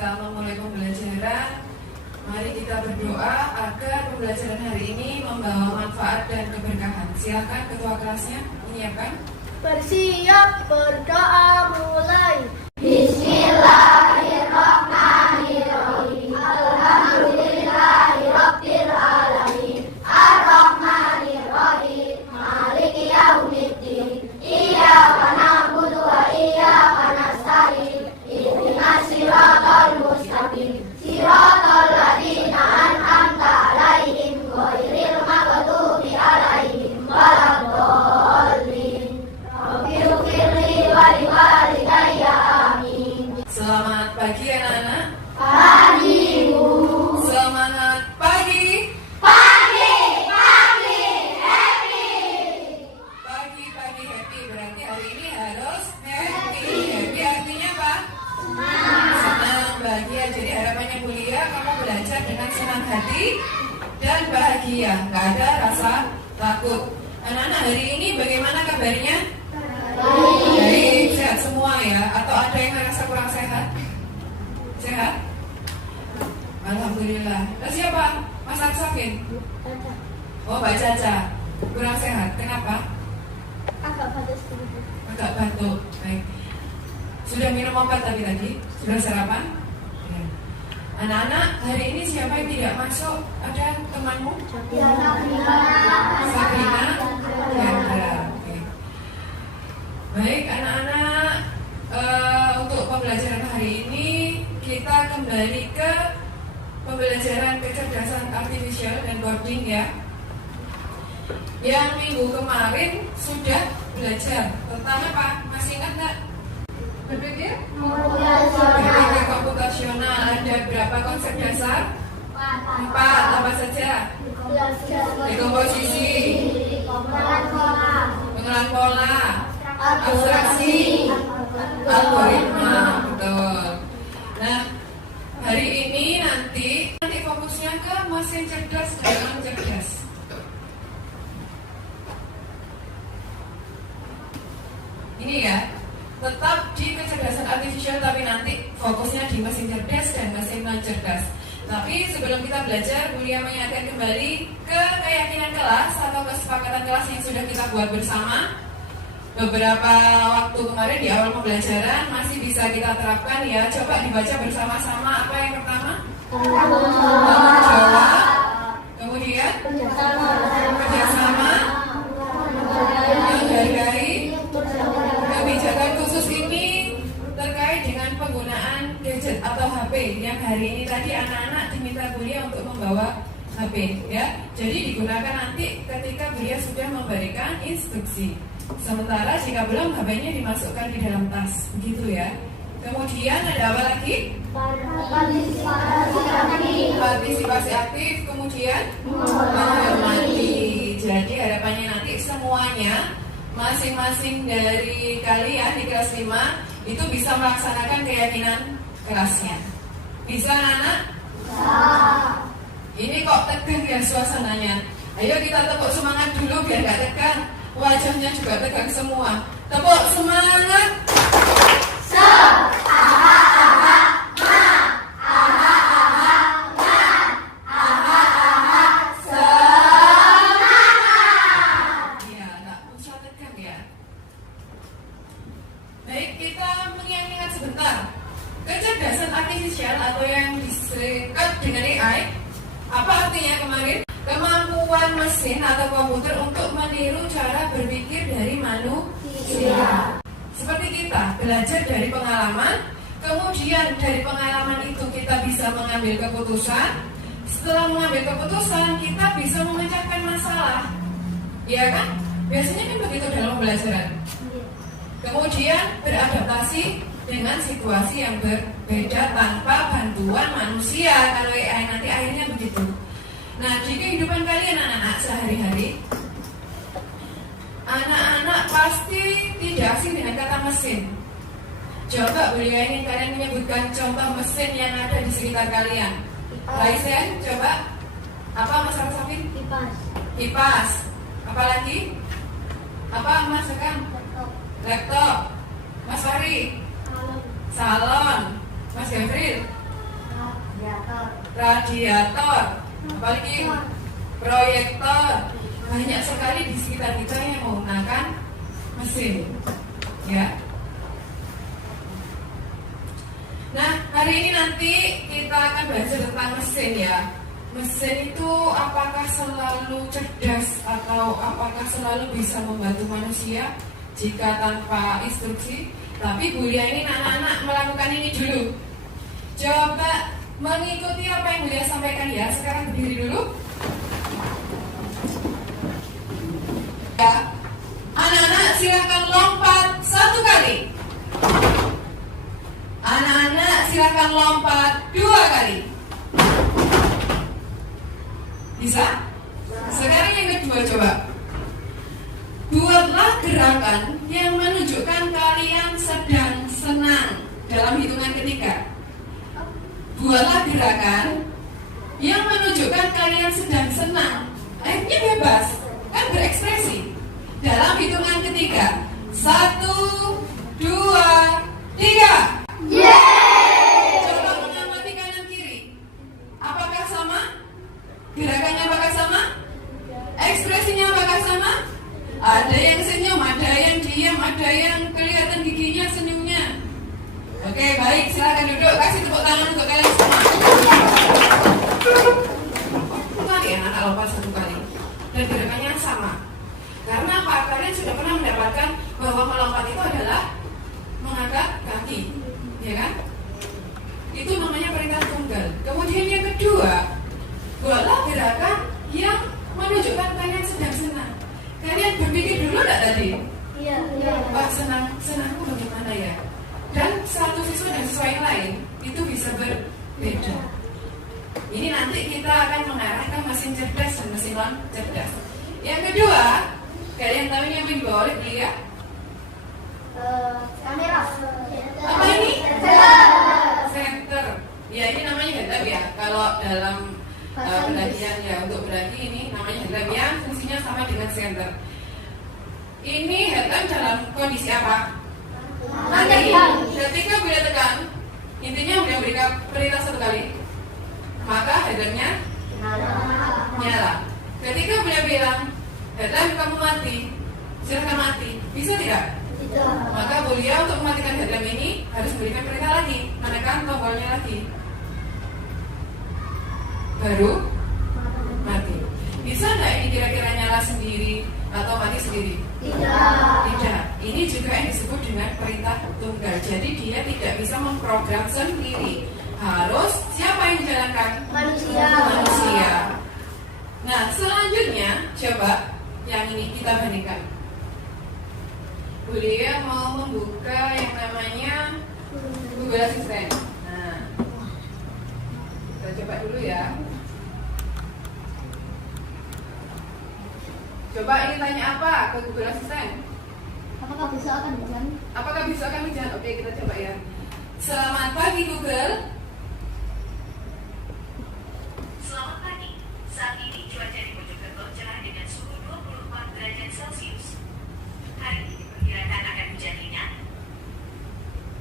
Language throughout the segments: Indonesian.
kita memulai pembelajaran, mari kita berdoa agar pembelajaran hari ini membawa manfaat dan keberkahan. Silakan ketua kelasnya menyiapkan. Bersiap, berdoa, mulai. Bismillahirrahmanirrahim. Alhamdulillahirabbil alamin. Arrahmanirrahim. Maliki yaumiddin. Iyyaka na'budu wa iyyaka nasta'in. Ihdinas siratal mustaqim. Siratal ladzina an'amta 'alaihim ghairil maghdubi 'alaihim waladdallin. Rabbighfirli wa liwalidayya. Amin. Selamat pagi anak-anak. Pagi, Bu. Semangat pagi. Pagi, happy. Pagi happy berarti hari ini harus happy. Happy artinya apa? Senang, bahagia. Jadi harapannya Bulia kamu belajar dengan senang hati dan bahagia. Nggak ada rasa takut. Anak-anak hari ini bagaimana kabarnya? Baik, sehat semua ya? Atau ada yang merasa kurang sehat? Sehat? Alhamdulillah. Terus siapa? Mas Aksafin? Oh, Mbak Caca. Kurang sehat. Kenapa? Agak batas sedikit. Agak batuk. Baik. Sudah minum obat tadi? Sudah sarapan? Ya. Anak-anak, hari ini siapa yang tidak masuk? Ada temanmu? Sabrina? Kendra. Oke. Baik, anak-anak, untuk pembelajaran hari ini kita kembali ke pembelajaran kecerdasan artifisial dan coding ya. Yang minggu kemarin sudah belajar tentang apa? Masih ingat nggak? Berpikir? Berpikir komputasional. Ada berapa konsep dasar? 4. Apa saja? Dekomposisi, pengenalan pola, abstraksi, algoritma. Betul. Nah, hari ini nanti fokusnya ke mesin cerdas dan non-cerdas. Ini ya, tetap di kecerdasan artifisial tapi nanti fokusnya di mesin cerdas dan mesin non-cerdas. Tapi sebelum kita belajar, Bulia mengingatkan kembali ke keyakinan kelas atau kesepakatan kelas yang sudah kita buat bersama. Beberapa waktu kemarin di awal pembelajaran masih bisa kita terapkan ya. Coba dibaca bersama-sama. Apa yang pertama? Tanggung jawab. Kemudian kerjasama, menghargai. Kebijakan khusus ini terkait dengan penggunaan gadget atau HP yang hari ini tadi anak-anak diminta Bulia untuk membawa HP ya. Jadi digunakan nanti ketika Bulia sudah memberikan instruksi. Sementara jika belum, HP-nya dimasukkan di dalam tas, begitu ya. Kemudian ada apa lagi? Partisipasi aktif. Kemudian menghormati. Jadi harapannya nanti semuanya, masing-masing dari kalian di kelas 5 itu bisa melaksanakan keyakinan kelasnya. Bisa anak-anak? Ini kok tegang ya suasananya. Ayo kita tepuk semangat dulu biar gak tegang. Wajahnya juga tegang semua. Tepuk semangat. Ya, tak usah tegang ya. Baik, kita mengingat sebentar. Kecerdasan artifisial atau yang disingkat dengan AI. Apa artinya kemarin? Kemampuan mesin atau komputer untuk meniru cara berpikir dari manusia. Seperti kita belajar dari pengalaman, kemudian dari pengalaman itu kita bisa mengambil keputusan. Setelah mengambil keputusan, kita bisa memecahkan masalah. Ya kan? Biasanya kan begitu dalam pembelajaran. Kemudian beradaptasi dengan situasi yang berbeda tanpa bantuan manusia. Kalau AI nanti akhirnya begitu. Nah, di kehidupan kalian anak-anak sehari-hari, anak-anak pasti tidak asing dengan kata mesin. Coba Bulia ingin kalian menyebutkan contoh mesin yang ada di sekitar kalian. Laisen, coba. Apa Mas Arsafin? Kipas. Apa lagi? Apa Mas Sekam? Laptop. Mas Fari? Salon. Mas Gavril? radiator, apalagi proyektor. Banyak sekali di sekitar kita yang menggunakan mesin, ya. Nah, hari ini nanti kita akan belajar tentang mesin, ya. Mesin itu apakah selalu cerdas atau apakah selalu bisa membantu manusia jika tanpa instruksi? Tapi Bu Lia ini anak-anak melakukan ini dulu. Coba mengikuti apa yang Bu Lia sampaikan, ya. Sekarang berdiri dulu. Ya. Anak-anak silakan lompat 1 kali. Anak-anak silakan lompat 2 kali. Bisa? Sekarang yang kedua, coba. Buatlah gerakan yang menunjukkan kalian sedang senang dalam hitungan ketiga. Buatlah gerakan yang menunjukkan kalian sedang senang. Akhirnya bebas, kan berekspresi. Dalam hitungan ketiga. 1, 2, 3. Yeay! Coba mengamati kanan kiri. Apakah sama? Gerakannya apakah sama? Ekspresinya apakah sama? Ada yang senyum, ada yang diam, ada yang kelihatan giginya, senyumnya. Oke, baik, silakan duduk. Kasih tepuk tangan untuk kalian semua. Kalian anak lompat 1 kali. Dan gerakannya sama. Karena apa? Kalian sudah pernah mendapatkan bahwa melompat itu adalah mengangkat kaki, ya kan? Itu namanya perintah tunggal. Kemudian yang kedua, buatlah gerakan yang menunjukkan kalian sedang senang. Kalian berpikir dulu enggak tadi? Iya. Wah, senangku bagaimana ya? Dan satu siswa dan siswa yang lain itu bisa berbeda. Ini nanti kita akan mengarah ke mesin cerdas dan mesin non cerdas. Yang kedua, kalian tahu ini apa yang dibawa oleh dia? Kamera. Apa ini? Center. Ya, ini namanya headlamp, ya. Kalau dalam pendakian, ya, untuk mendaki ini namanya headlamp yang fungsinya sama dengan center. Ini headlamp dalam kondisi apa? Mati. Ketika bila tekan, intinya udah berikan perintah 1 kali, maka headlampnya nyala. Ketika bila bilang headlamp kamu mati, silakan mati. Bisa tidak? Maka Bu Lia untuk mematikan headlamp ini harus berikan perintah lagi, menekan tombolnya lagi, baru mati. Bisa nggak ini kira-kira nyala sendiri atau mati sendiri? Tidak. Ini juga yang disebut dengan perintah tunggal. Jadi dia tidak bisa memprogram sendiri. Harus siapa yang menjalankan? Manusia. Nah, selanjutnya coba yang ini kita bandingkan. Bu Lia mau membuka yang namanya Google Assistant. Nah, kita coba dulu ya. Coba ini tanya apa ke Google Assistant? Apakah bisa akan hujan? Apakah bisa akan hujan? Oke, kita coba ya. Selamat pagi Google. Selamat pagi. Saat ini cuaca di Mojokerto cerah dengan suhu 24 derajat Celcius. Hari ini diperkirakan akan hujan ringan.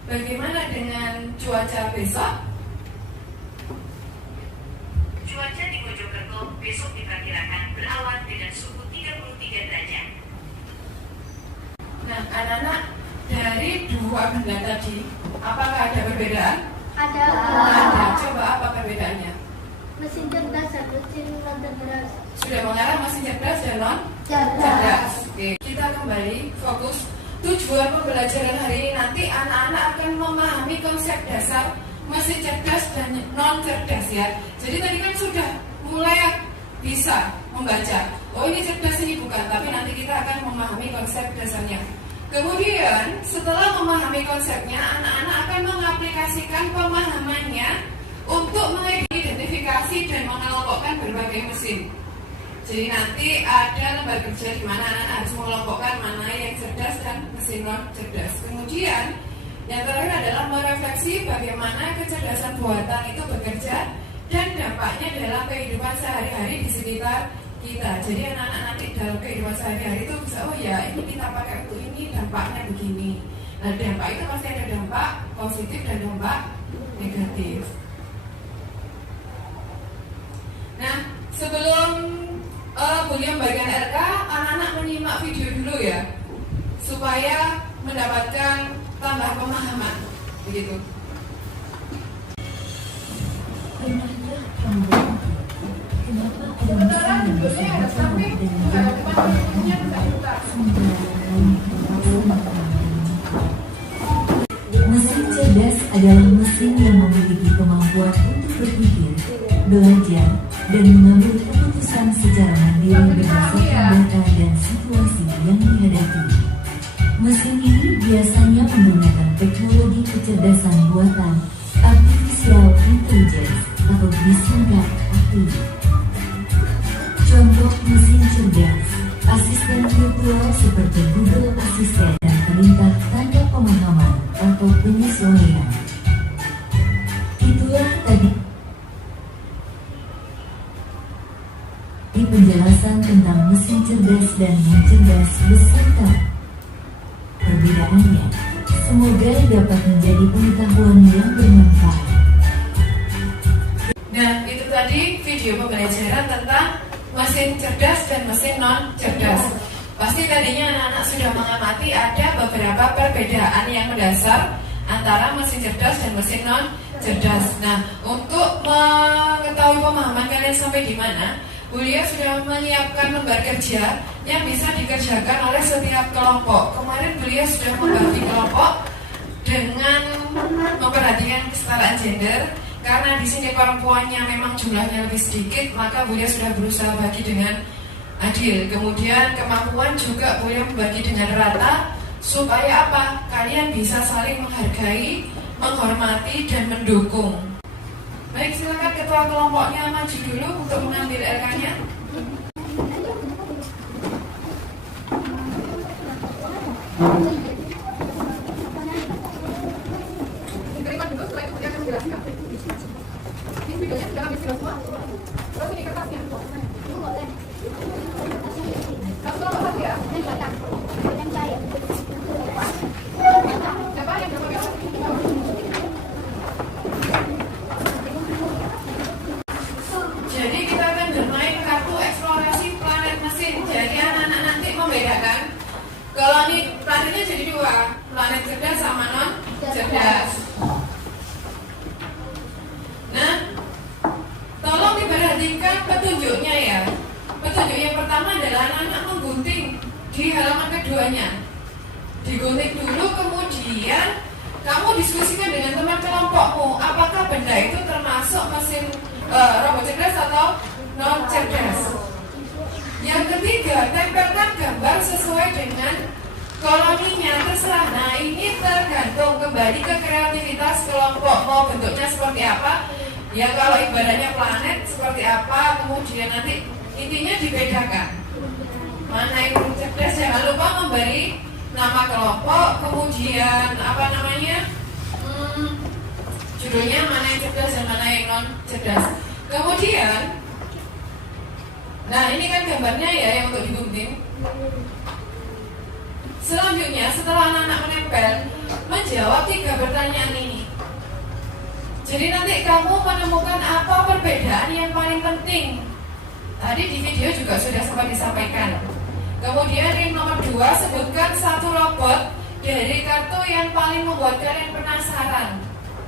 Bagaimana dengan cuaca besok? Cuaca di Mojokerto besok diperkirakan berawan dengan suhu 33 derajat. Nah, anak-anak, dari 2 benda tadi, apakah ada perbedaan? Ada. Ada. Coba apa perbedaannya? Mesin cerdas dan mesin non cerdas. Sudah mengarah mesin cerdas dan non cerdas. Oke, kita kembali fokus. Tujuan pembelajaran hari ini nanti anak-anak akan memahami konsep dasar mesin cerdas dan non cerdas, ya. Jadi tadi kan sudah mulai bisa membaca. Oh, ini cerdas, ini bukan. Tapi nanti kita akan memahami konsep dasarnya. Kemudian setelah memahami konsepnya, anak-anak akan mengaplikasikan pemahamannya untuk mengidentifikasi dan mengelompokkan berbagai mesin. Jadi nanti ada lembar kerja di mana anak-anak harus mengelompokkan mana yang cerdas dan mesin non cerdas. Kemudian yang terakhir adalah merefleksi bagaimana kecerdasan buatan itu bekerja dan dampaknya dalam kehidupan sehari-hari di sekitar kita. Jadi anak-anak nanti dalam kehidupan sehari-hari itu bisa, oh ya ini kita pakai untuk ini, dampaknya begini. Nah, dampak itu pasti ada dampak positif dan dampak negatif. Bulia membagikan RK, anak-anak menyimak video dulu ya, supaya mendapatkan tambah pemahaman, begitu. Kebetulan Bulia ada samping, depan punya tidak buka. Mesin cerdas adalah mesin yang memiliki kemampuan untuk berpikir, belajar, dan mengambil keputusan secara mandiri berdasarkan data dan situasi yang dihadapi. Mesin ini biasanya menggunakan teknologi kecerdasan buatan, artificial intelligence, atau disingkat AI. Contoh mesin cerdas, asisten virtual seperti Google Assistant dan perintah tanda pemahaman atau penyesuaian. Itulah tadi penjelasan tentang mesin cerdas dan non cerdas beserta perbedaannya. Semoga dapat menjadi pengetahuan yang bermanfaat. Nah, itu tadi video pembelajaran tentang mesin cerdas dan mesin non cerdas. Pasti tadinya anak-anak sudah mengamati ada beberapa perbedaan yang mendasar antara mesin cerdas dan mesin non cerdas. Nah, untuk mengetahui pemahaman kalian sampai di mana, Bulia sudah menyiapkan lembar kerja yang bisa dikerjakan oleh setiap kelompok. Kemarin Bulia sudah membagi kelompok dengan memperhatikan kesetaraan gender. Karena di sini perempuannya memang jumlahnya lebih sedikit, maka Bulia sudah berusaha bagi dengan adil. Kemudian kemampuan juga Bulia membagi dengan rata, supaya apa? Kalian bisa saling menghargai, menghormati, dan mendukung. Baik, silakan ketua kelompoknya maju dulu untuk mengambil RK-nya. Diterima dulu, setelah itu dia akan menjelaskan. Ini videonya sudah habis semua. Terus ini kertasnya. Kamu kelompok satu ya? Siapa yang berpegang? Jadi kita akan bermain kartu eksplorasi planet mesin. Jadi anak-anak nanti membedakan kalau ini planetnya jadi dua, planet cerdas sama non cerdas. Nah, tolong diperhatikan petunjuknya ya. Petunjuk yang pertama adalah anak-anak menggunting di halaman keduanya. Digunting dulu, kemudian kamu diskusikan dengan teman kelompokmu, apakah benda itu termasuk mesin robot cerdas atau non cerdas. Yang ketiga, tempelkan gambar sesuai dengan koloninya, terserah. Nah, ini tergantung kembali ke kreativitas kelompok, mau bentuknya seperti apa. Ya kalau ibaratnya planet seperti apa, kemudian nanti intinya dibedakan. Mana yang cerdas, jangan lupa memberi nama kelompok, kemudian apa namanya, judulnya mana yang cerdas dan mana yang non cerdas. Kemudian, nah ini kan gambarnya ya yang untuk digunting. Selanjutnya setelah anak-anak menempel, menjawab 3 pertanyaan ini. Jadi nanti kamu menemukan apa perbedaan yang paling penting. Tadi di video juga sudah sempat disampaikan. Kemudian yang nomor 2, sebutkan satu robot dari kartu yang paling membuat kalian penasaran.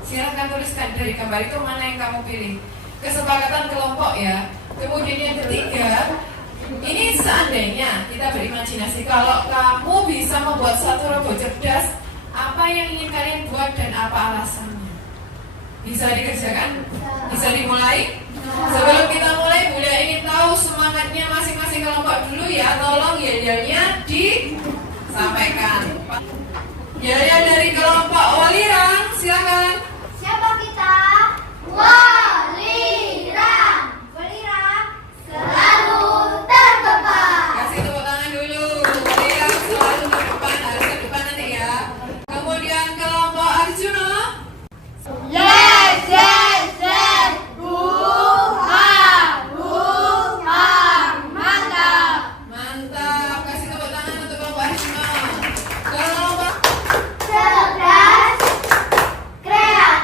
Silahkan tuliskan dari gambar itu mana yang kamu pilih. Kesepakatan kelompok ya. Kemudian yang ketiga, ini seandainya kita berimajinasi kalau kamu bisa membuat satu robot cerdas, apa yang ingin kalian buat dan apa alasannya? Bisa dikerjakan? Bisa dimulai? Sebelum kita mulai, Bulia ingin tahu semangatnya masing-masing kelompok dulu ya. Tolong yel-yelnya disampaikan. Yel-yel dari kelompok Walirang, silakan. Siapa kita? Walirang. Walirang selalu terdepan. Kasih tepuk tangan dulu. Walirang selalu terdepan, harus ke depan nanti ya. Kemudian kelompok Arjuna. Yes, yes, yes. Mantap. Mantap. Kasih tepuk tangan untuk kelompok Arjuna. Kelompok Cerdas, kreatif.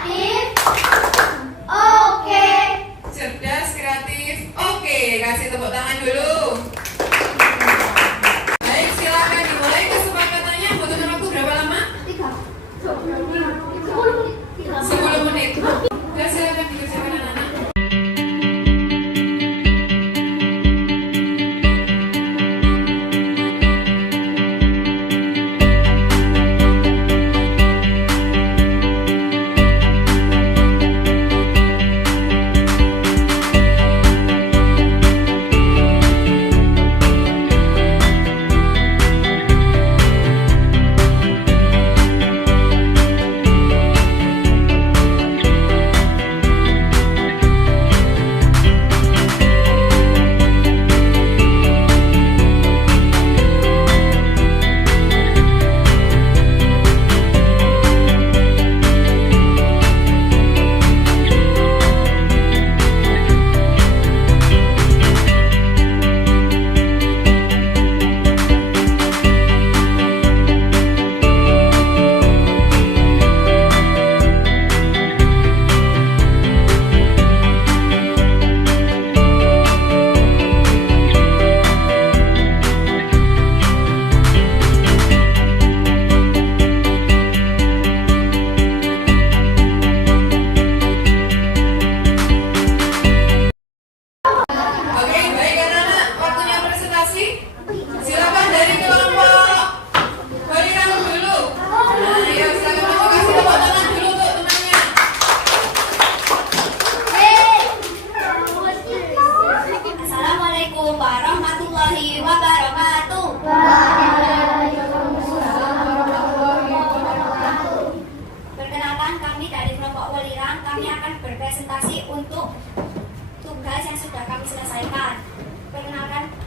kami dari kelompok Welirang, kami akan berpresentasi untuk tugas yang sudah kami selesaikan.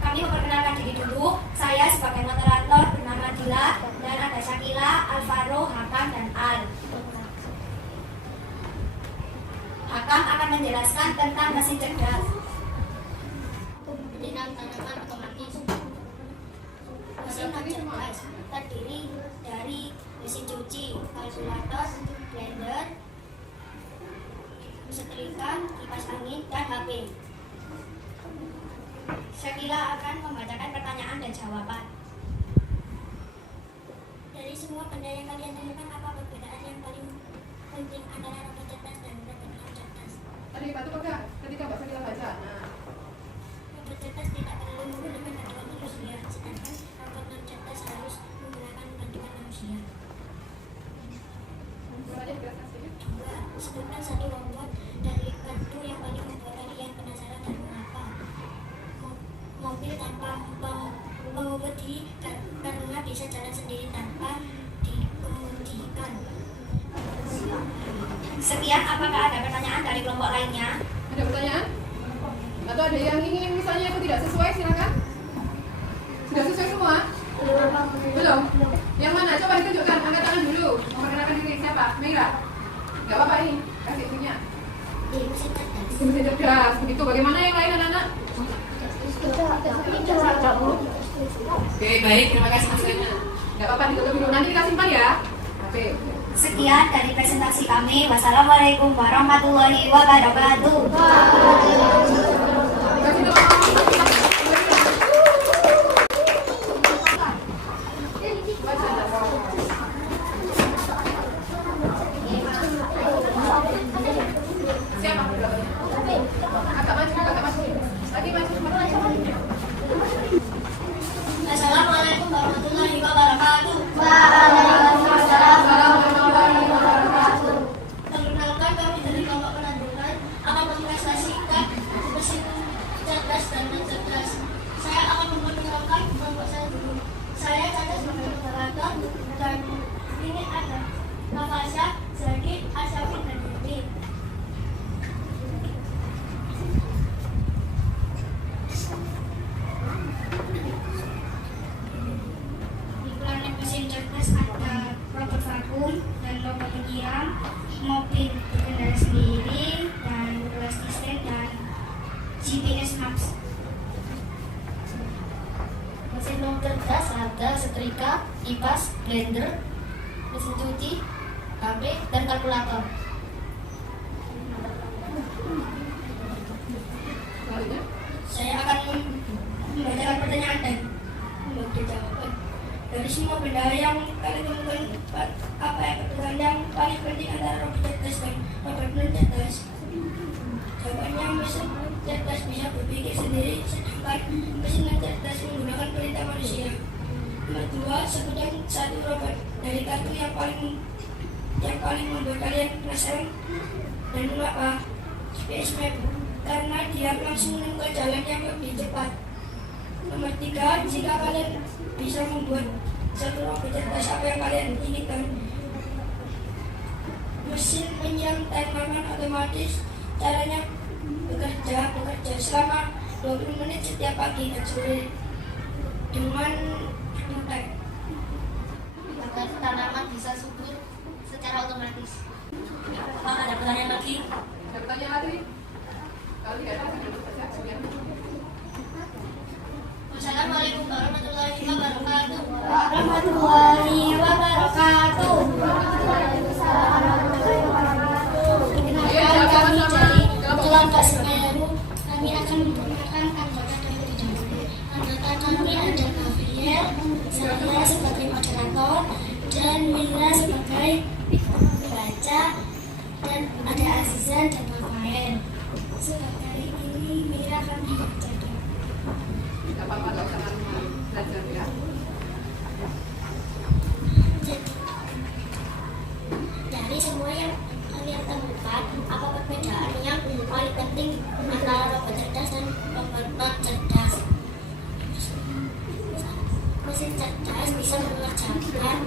Kami memperkenalkan diri dulu. Saya sebagai moderator bernama Dila, dan ada Syakila, Alvaro, Hakam, dan Al. Hakam akan menjelaskan tentang mesin cerdas. Dengan tanaman otomatis. Mesin cerdas terdiri dari mesin cuci, kalkulator, blender, setrika, kipas angin, dan HP. Syakila akan membacakan pertanyaan dan jawaban. Dari semua benda yang kalian temukan, apa perbedaan yang paling penting antara robot cerdas dan robot non cerdas? Tadi Pak tuh ketika Mbak Syakila baca. Nah, Robot cerdas tidak perlu menggunakan bantuan manusia, sedangkan robot non cerdas harus menggunakan bantuan manusia. coba aja dijelaskan sedikit. Dua, sebutkan satu robot dari kartu yang paling membuat kalian penasaran dan mengapa. Mobil tanpa pengemudi karena bisa jalan sendiri tanpa dikemudikan. Sekian, apakah ada pertanyaan dari kelompok lainnya? Ada pertanyaan? Atau ada yang ingin misalnya yang tidak sesuai, silakan. Sudah sesuai semua? Belum? Yang mana? Coba ditunjukkan, angkat tangan dulu. Memperkenalkan diri, siapa? Meira? Gak apa-apa ini, kasih punya. Mesin cerdas, begitu. Bagaimana yang lain anak-anak? Oke, baik, terima kasih Mas Lena. Gak apa-apa, ditutup dulu. Nanti kita simpan ya. Oke. Sekian dari presentasi kami. Wassalamualaikum warahmatullahi wabarakatuh. Kasih tepuk tangan. Siapa? Agak maju, agak maju. Lagi maju, maju. Assalamualaikum warahmatullahi wabarakatuh. Perkenalkan, kami dari kelompok penandukan akan mempresentasikan mesin cerdas dan non cerdas. Saya akan memperkenalkan kelompok saya dulu. Saya Caca sebagai moderator, dan ini ada Nafasya, Zaki, Asyafin, dan Yudi. Di planet mesin cerdas ada robot vakum dan robot penyiram, mobil berkendara sendiri, dan plastistik, dan GPS Maps. Mesin non cerdas ada setrika, kipas, blender, mesin cuci, HP, dan kalkulator. Selanjutnya. Saya akan membacakan pertanyaan dan memberi jawaban. Dari semua benda yang kalian temukan, apa yang perbedaan yang paling penting antara robot cerdas dan robot non cerdas? Jawabannya, mesin cerdas bisa berpikir sendiri, sedangkan mesin non cerdas menggunakan perintah manusia. Nomor dua, sebutkan satu robot dari kartu yang paling membuat kalian penasaran dan mengapa? GPS Map, karena dia langsung menemukan jalan yang lebih cepat. Nomor tiga, jika kalian bisa membuat satu robot cerdas, apa yang kalian inginkan? Mesin penyiram tanaman otomatis, caranya bekerja selama 20 menit setiap pagi dan sore dengan mudah. Agar tanaman bisa subur secara otomatis. Apakah ada pertanyaan lagi? Ada pertanyaan lagi? Kalau tidak ada, kita tutup saja. Sekian. Assalamualaikum warahmatullahi wabarakatuh. Warahmatullahi wabarakatuh. Kami dari kelompok Semeru, kami akan memperkenalkan anggota terlebih dahulu. Anggota kami ada Gabriel, saya sebagai moderator, dan Mira sebagai pembaca, dan ada Azizan dan Rafael. Kali ini Mira akan membacakan. Tidak apa-apa, nggak usah belajar ya. Dari semua yang kalian temukan, apa perbedaan yang paling penting antara robot cerdas dan robot non cerdas? Mesin cerdas bisa mengerjakan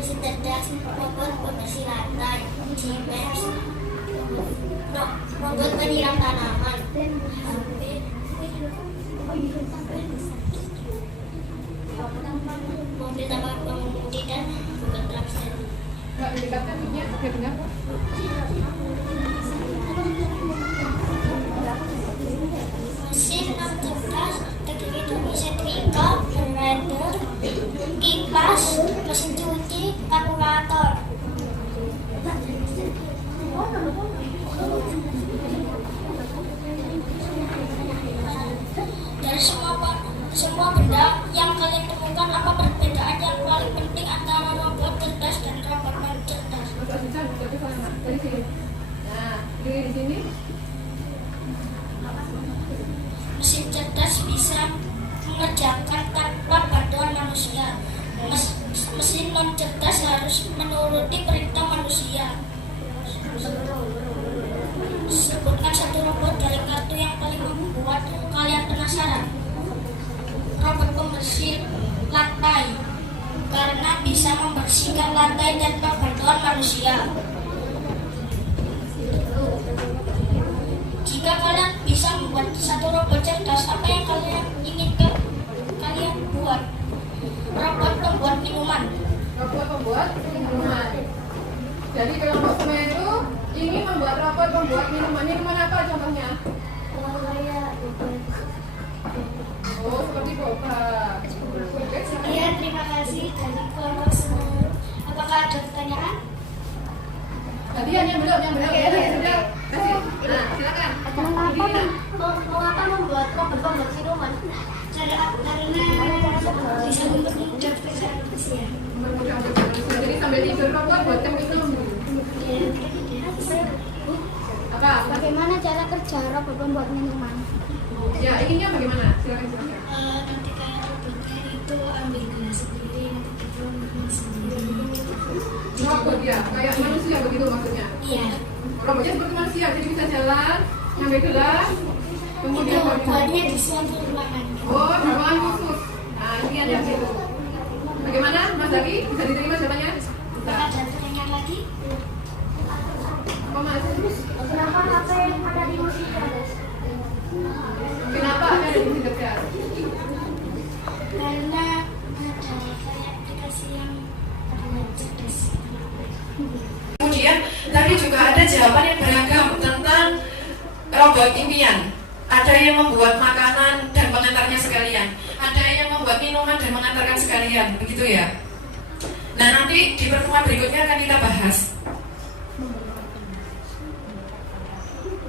mesin cerdas, robot pembersih lantai, GPS, robot penyiram tanaman, HP, mobil tambah pengemudi dan Google Translate. Nggak didekatkan minyak, biar dengar. Mesin non cerdas terdiri dari setrika, blender, kipas, mesin cuci, kalkulator. Dari semua benda yang kalian temukan, apa perbedaan yang paling penting antara robot cerdas dan robot non cerdas? Dari sini. Nah, di sini. Mesin cerdas bisa mengerjakan tanpa bantuan manusia. Mesin non cerdas harus menuruti perintah manusia. Sebutkan satu robot dari kartu yang paling membuat kalian penasaran. Robot pembersih lantai, karena bisa membersihkan lantai tanpa bantuan manusia. Jika kalian bisa membuat satu robot cerdas, apa yang kalian inginkan kalian buat? Robot pembuat minuman. Robot pembuat minuman. Jadi kelompok saya itu ingin membuat robot pembuat minuman. Minuman apa contohnya? Oh, seperti boba. Ya, terima kasih dari kelompok semua. Apakah ada pertanyaan? Tadi yang belum. Sudah. Kasih. Nah, silakan. Mengapa membuat robot pembuat minuman? Karena bisa mempermudah pekerjaan manusia. Mempermudah pekerjaan manusia. Jadi sambil tidur robot buatkan minum. Apa? Bagaimana cara kerja robot pembuat minuman? Ya, inginnya bagaimana? Silakan. Nanti kayak robotnya itu ambil gelas sendiri, nanti kita minum sendiri. Robot ya, kayak manusia begitu maksudnya. Iya. Robotnya seperti manusia, jadi bisa jalan, ngambil gelas, kemudian buatnya di suatu ruangan. Oh, ruangan khusus. Nah, inginnya gitu. Bagaimana, Mas Zaki? Bisa diterima jawabannya? Bisa. Ada pertanyaan lagi? Apa Mas? Kenapa HP yang ada di mesin cerdas? Kenapa ada di mesin cerdas? Karena ada kayak aplikasi yang ada cerdas. Kemudian tadi juga ada jawaban yang beragam tentang robot impian. Ada yang membuat makanan dan mengantarnya sekalian. Ada yang membuat minuman dan mengantarkan sekalian. Begitu ya. Nah, nanti di pertemuan berikutnya akan kita bahas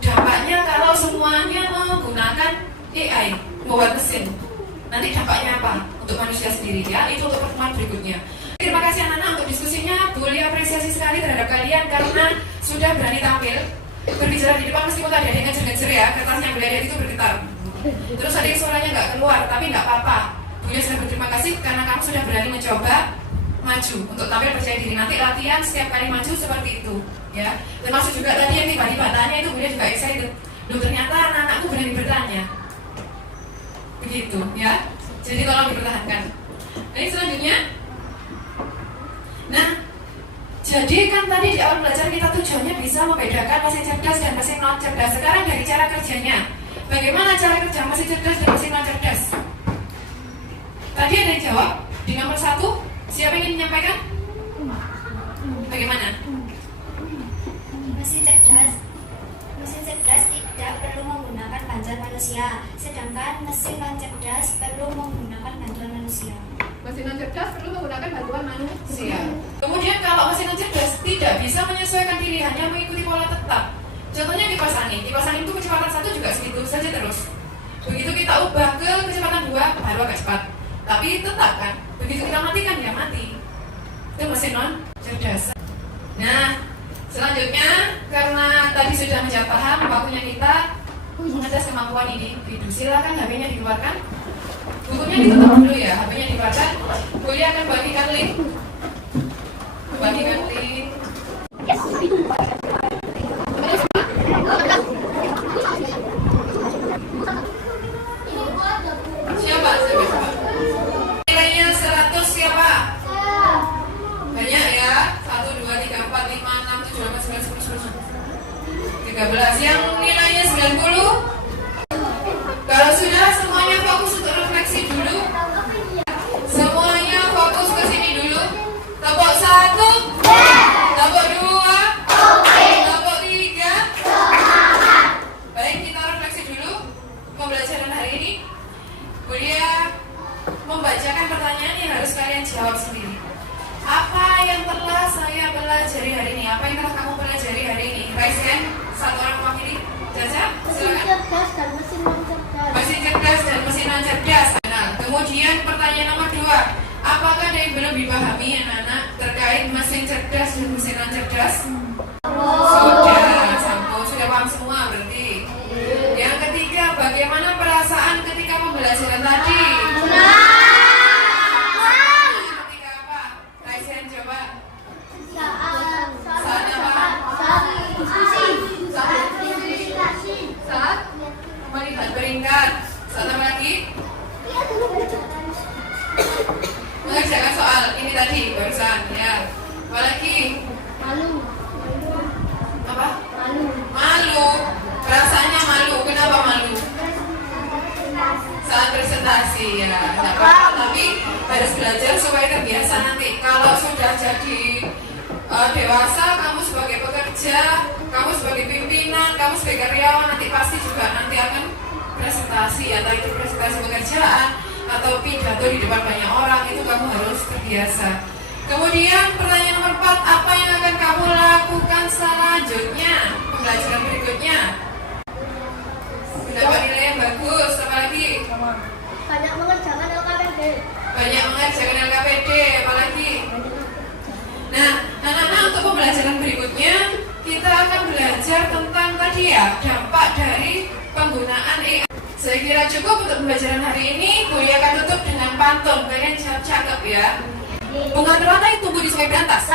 dampaknya kalau semuanya menggunakan AI, membuat mesin. Nanti dampaknya apa untuk manusia sendiri ya. Itu untuk pertemuan berikutnya. Terima kasih anak-anak untuk diskusinya. Boleh apresiasi sekali terhadap kalian karena sudah berani tampil berbicara di depan, meskipun tadi ada yang ngejer-ngejer ya, kertasnya yang belajar itu bergetar. Terus ada yang suaranya nggak keluar, tapi nggak apa-apa. Bunda sudah berterima kasih karena kamu sudah berani mencoba maju untuk tampil percaya diri. Nanti latihan setiap kali maju seperti itu ya. Termasuk juga tadi yang tiba-tiba tanya itu Bunda juga excited. Loh, ternyata anak-anakku berani bertanya. Begitu ya. Jadi tolong dipertahankan. Ini selanjutnya. Nah, jadi kan tadi di awal belajar kita tujuannya bisa membedakan mesin cerdas dan mesin non cerdas. Sekarang dari cara kerjanya, bagaimana cara kerja mesin cerdas dan mesin non cerdas? Tadi ada yang jawab di nomor 1. Siapa yang ingin menyampaikan? Bagaimana? Mesin cerdas tidak perlu menggunakan bantuan manusia, sedangkan mesin non cerdas perlu menggunakan bantuan manusia. Mesin non cerdas perlu menggunakan bantuan manusia. Kemudian kalau mesin non cerdas tidak bisa menyesuaikan diri, hanya mengikuti pola tetap. Contohnya kipas angin itu kecepatan 1 juga segitu saja terus. Begitu kita ubah ke kecepatan 2 baru agak cepat. Tapi tetap kan, begitu kita matikan ya mati. Itu mesin non cerdas. Nah, selanjutnya karena tadi sudah menjawab paham, waktunya kita mengetes kemampuan individu. Silakan HP-nya dikeluarkan. Bukunya ditutup dulu ya, HP-nya dikeluarkan. Kuliah akan bagikan link. Bagikan link. Siapa? Nilainya 100 siapa? Banyak 13. Yang nilainya 90? Kalau sudah, semuanya fokus untuk refleksi dulu. Semuanya fokus ke sini dulu. Tepuk 1, tepuk 2, tepuk 3. Baik, kita refleksi dulu pembelajaran hari ini. Kuliah membacakan pertanyaan yang harus kalian jawab sendiri. Apa yang telah saya pelajari hari ini? Apa yang telah kamu pelajari hari ini? Raise hand, satu orang mewakili. Caca, silakan. cerdas dan mesin non cerdas. Mesin cerdas dan mesin non cerdas. Nah, kemudian pertanyaan nomor 2. Apakah ada yang belum dipahami anak-anak terkait mesin cerdas dan mesin non cerdas? Sudah, sudah paham semua berarti. Yang ketiga, bagaimana perasaan ketika pembelajaran tadi? Ketika apa? Raise hand coba. Saat apa? Saat melihat peringkat. Saat apa lagi? Mengerjakan soal ini tadi barusan ya. Apa lagi? Apa? Malu. Perasaannya malu. Kenapa malu? Saat presentasi ya. Tidak apa-apa, tapi harus belajar supaya terbiasa nanti. Kalau sudah jadi dewasa, kamu sebagai pekerja, kamu sebagai pimpinan, kamu sebagai karyawan, nanti pasti juga nanti akan presentasi, atau itu presentasi pekerjaan atau pidato di depan banyak orang, itu kamu harus terbiasa. Kemudian pertanyaan nomor 4, apa yang akan kamu lakukan selanjutnya, pembelajaran berikutnya? Mendapat nilai yang bagus, apa lagi? Banyak mengerjakan LKPD. Banyak mengerjakan LKPD, apa lagi? Nah, anak-anak, untuk pembelajaran berikutnya kita akan belajar tentang tadi ya, dampak dari penggunaan AI. Saya kira cukup untuk pembelajaran hari ini. Kuliah akan tutup dengan pantun. Kalian cakep ya. Bunga terantai tumbuh di sungai berantas.